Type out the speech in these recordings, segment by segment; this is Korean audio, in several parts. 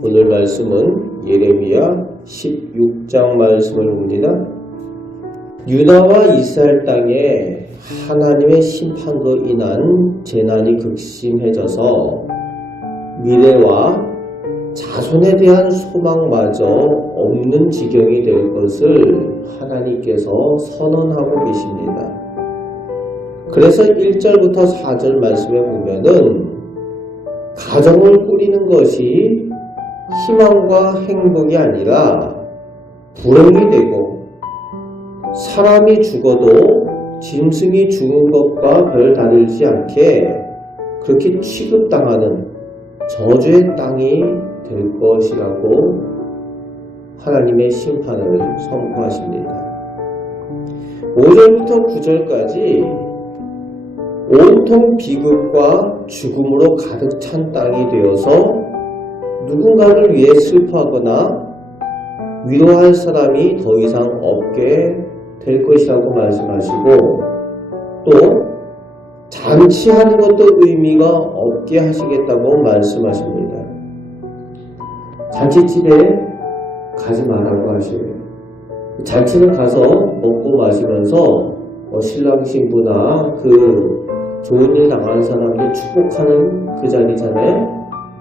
오늘 말씀은 예레미야 16장 말씀을 봅니다. 유다와 이스라엘 땅에 하나님의 심판으로 인한 재난이 극심해져서 미래와 자손에 대한 소망마저 없는 지경이 될 것을 하나님께서 선언하고 계십니다. 그래서 1절부터 4절 말씀에 보면은 가정을 꾸리는 것이 희망과 행복이 아니라 불행이 되고 사람이 죽어도 짐승이 죽은 것과 별 다르지 않게 그렇게 취급당하는 저주의 땅이 될 것이라고 하나님의 심판을 선포하십니다. 5절부터 9절까지 온통 비극과 죽음으로 가득 찬 땅이 되어서 누군가를 위해 슬퍼하거나 위로할 사람이 더 이상 없게 될 것이라고 말씀하시고, 또 잔치하는 것도 의미가 없게 하시겠다고 말씀하십니다. 잔치집에 가지 말라고 하셔요. 잔치는 가서 먹고 마시면서 신랑 신부나 그 좋은 일 당한 사람을 축복하는 그 자리잖아요.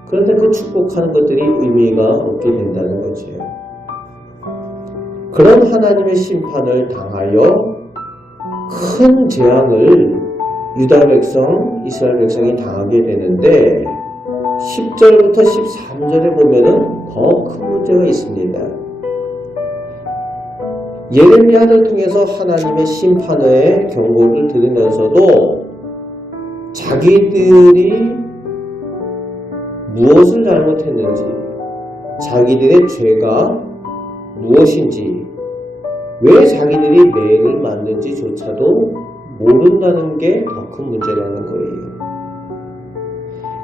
그런데 그 축복하는 것들이 의미가 없게 된다는 거죠. 그런 하나님의 심판을 당하여 큰 재앙을 유다 백성, 이스라엘 백성이 당하게 되는데 10절부터 13절에 보면은 더 큰 문제가 있습니다. 예레미야를 통해서 하나님의 심판의 경고를 들으면서도 자기들이 무엇을 잘못했는지, 자기들의 죄가 무엇인지, 왜 자기들이 매를 맞는지조차도 모른다는 게 더 큰 문제라는 거예요.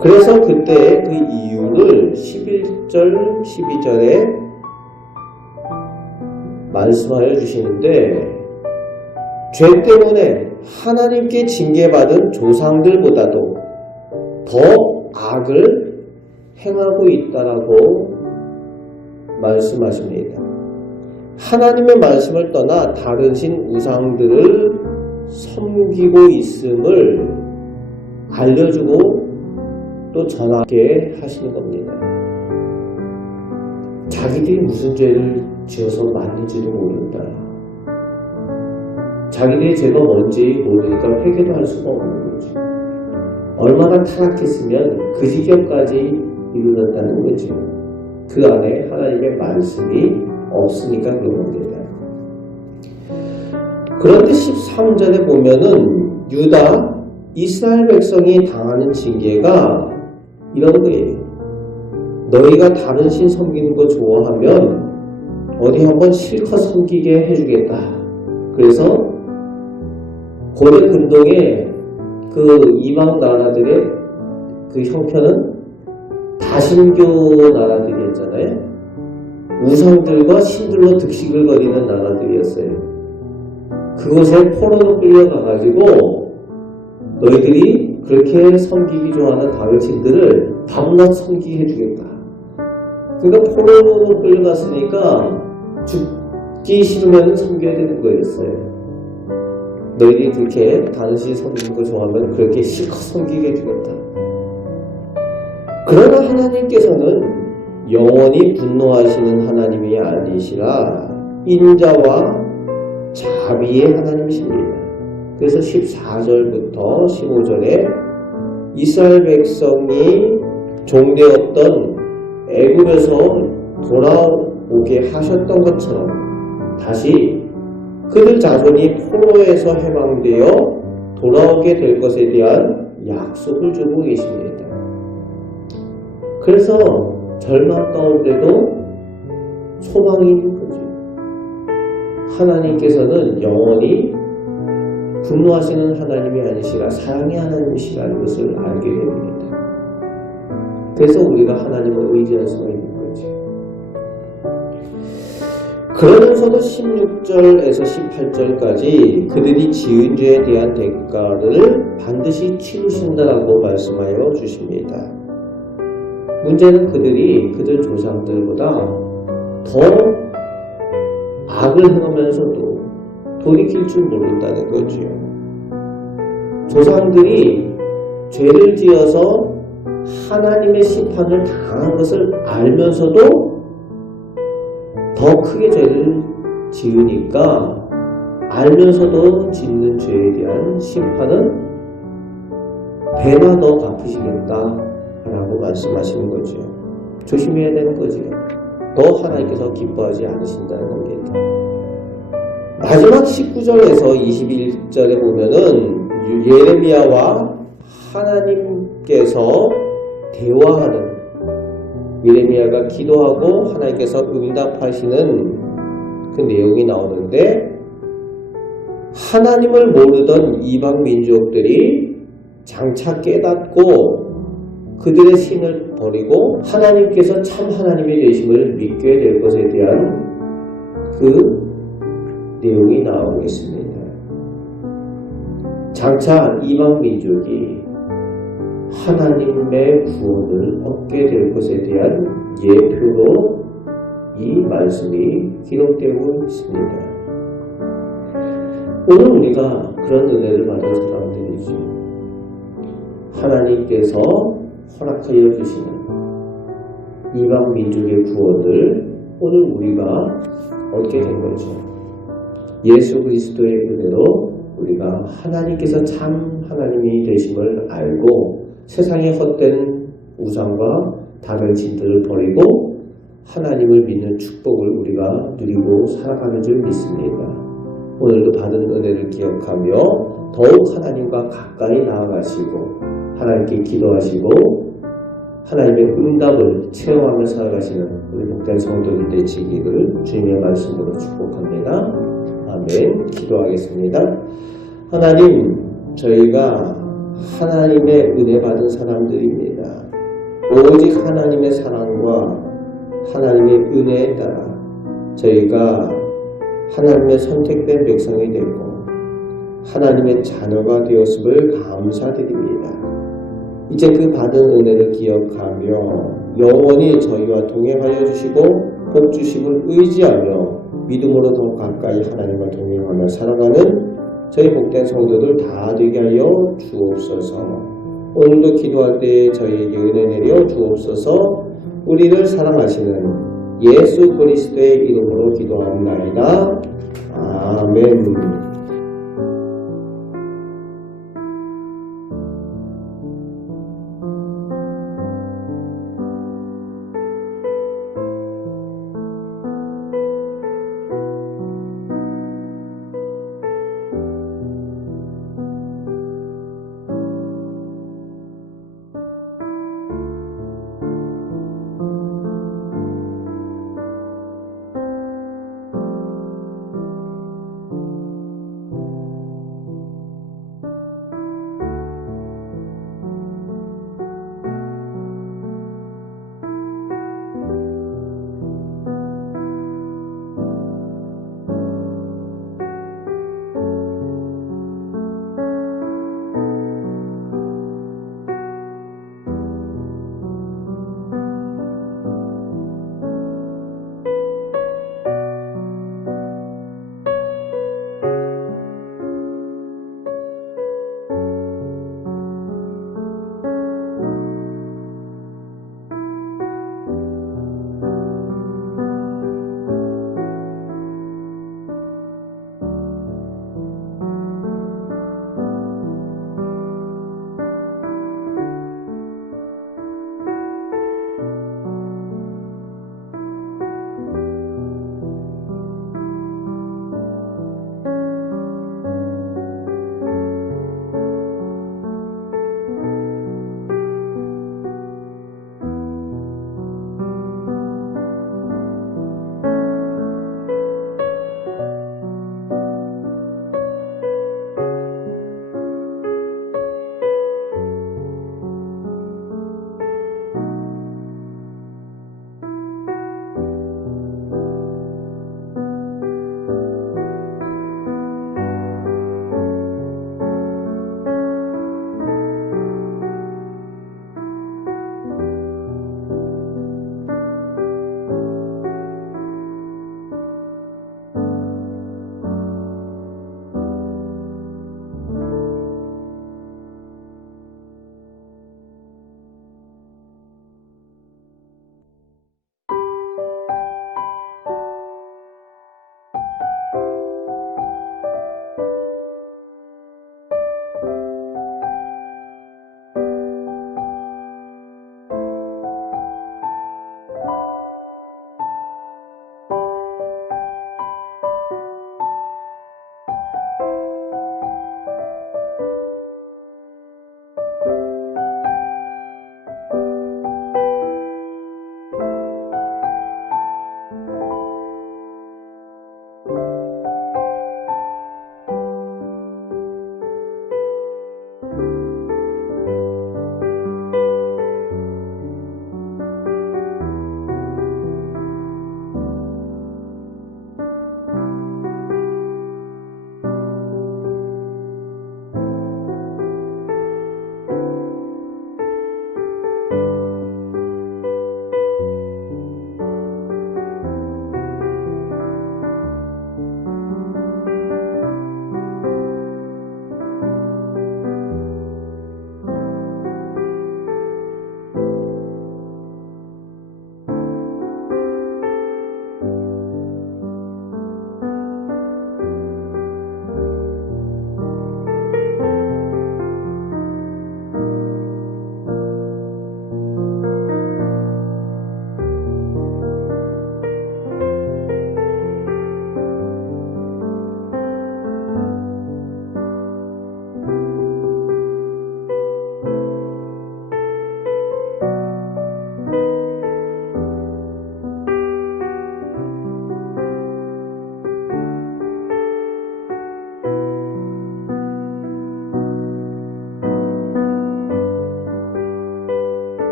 그래서 그때 그 이유를 11절, 12절에 말씀하여 주시는데, 죄 때문에 하나님께 징계받은 조상들보다도 더 악을 행하고 있다라고 말씀하십니다. 하나님의 말씀을 떠나 다른 신 우상들을 섬기고 있음을 알려주고 또 전하게 하시는 겁니다. 자기들이 무슨 죄를 지어서 맞는지도 모른다. 자기들의 죄가 뭔지 모르니까 회개도 할 수가 없는 거죠. 얼마나 타락했으면 그 지경까지 이르렀다는 거죠. 그 안에 하나님의 말씀이 없으니까 그런 겁니다. 그런데 13절에 보면은 유다, 이스라엘 백성이 당하는 징계가 이런 거예요. 너희가 다른 신 섬기는 거 좋아하면 어디 한번 실컷 섬기게 해주겠다. 그래서 고대 근동의 그 이방 나라들의 그 형편은 다신교 나라들이었잖아요. 우상들과 신들로 득식을 거리는 나라들이었어요. 그곳에 포로로 끌려가가지고 너희들이 그렇게 섬기기 좋아하는 다른 신들을 밤낮 섬기게 해주겠다. 그러니까 포로로 끌려갔으니까 죽기 싫으면 섬겨야 되는 거였어요. 너희들이 그렇게 다른 신 섬기는 거 좋아하면 그렇게 실컷 섬기게 해주겠다. 그러나 하나님께서는 영원히 분노하시는 하나님이 아니시라 인자와 자비의 하나님이십니다. 그래서 14절부터 15절에 이스라엘 백성이 종되었던 애굽에서 돌아오게 하셨던 것처럼 다시 그들 자손이 포로에서 해방되어 돌아오게 될 것에 대한 약속을 주고 계십니다. 그래서 절망 가운데도 소망이 있는 거죠. 하나님께서는 영원히 분노하시는 하나님이 아니시라 사랑의 하나님이시라는 것을 알게 됩니다. 그래서 우리가 하나님을 의지할 수가 있는 거죠. 그러면서도 16절에서 18절까지 그들이 지은 죄에 대한 대가를 반드시 치르신다라고 말씀하여 주십니다. 문제는 그들이 그들 조상들보다 더 악을 행하면서도 돌이킬 줄 모른다는 거지요. 조상들이 죄를 지어서 하나님의 심판을 당한 것을 알면서도 더 크게 죄를 지으니까 알면서도 짓는 죄에 대한 심판은 배나 더 갚으시겠다라고 말씀하시는 거죠. 조심해야 되는 거지요. 더 하나님께서 기뻐하지 않으신다는 겁니다. 마지막 19절에서 21절에 보면은 예레미야와 하나님께서 대화하는, 예레미야가 기도하고 하나님께서 응답하시는 그 내용이 나오는데, 하나님을 모르던 이방 민족들이 장차 깨닫고 그들의 신을 버리고 하나님께서 참 하나님이 되심을 믿게 될 것에 대한 그 내용이 나오고 있습니다. 장차 이방 민족이 하나님의 구원을 얻게 될 것에 대한 예표로 이 말씀이 기록되고 있습니다. 오늘 우리가 그런 은혜를 받은 사람들이죠. 하나님께서 허락하여 주시는 이방 민족의 구원을 오늘 우리가 얻게 된 거죠. 예수 그리스도의 은혜로 우리가 하나님께서 참 하나님이 되심을 알고 세상의 헛된 우상과 다른 신들을 버리고 하나님을 믿는 축복을 우리가 누리고 살아가는 줄 믿습니다. 오늘도 받은 은혜를 기억하며 더욱 하나님과 가까이 나아가시고 하나님께 기도하시고 하나님의 응답을 체험하며 살아가시는 우리 복된 성도들 되시기를 주님의 말씀으로 축복합니다. 아멘. 기도하겠습니다. 하나님, 저희가 하나님의 은혜 받은 사람들입니다. 오직 하나님의 사랑과 하나님의 은혜에 따라 저희가 하나님의 선택된 백성이 되고 하나님의 자녀가 되었음을 감사드립니다. 이제 그 받은 은혜를 기억하며 영원히 저희와 동행하여 주시고 복 주심을 의지하며 믿음으로 더 가까이 하나님과 동행하며 살아가는 저희 복된 성도들 다 되게 하여 주옵소서. 오늘도 기도할 때 저희에게 은혜 내려 주옵소서. 우리를 사랑하시는 예수 그리스도의 이름으로 기도합니다. 아멘.